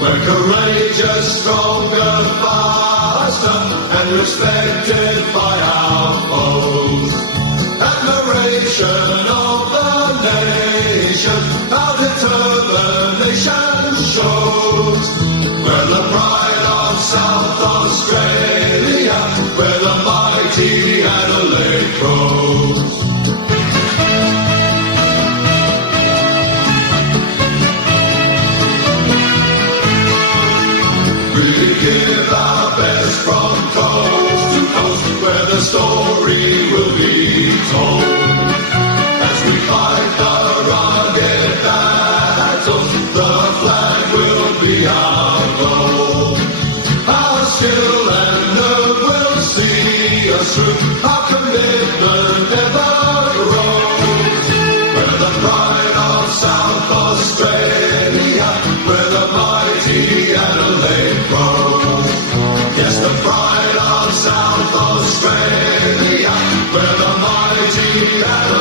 We're courageous, stronger, faster, and respected by our foes. Admiration of the nation, our determination shows. We're the pride of South Australia, where the mighty Adelaide grows. Give our best from coast to coast, where the story will be told. As we fight the rugged battles, the flag will be our goal. Our skill and nerve will see us through, our commitment never grows. We're the pride of South Australia, where the mighty Adelaide grows. Yes, the pride of South Australia, where the mighty Adelaide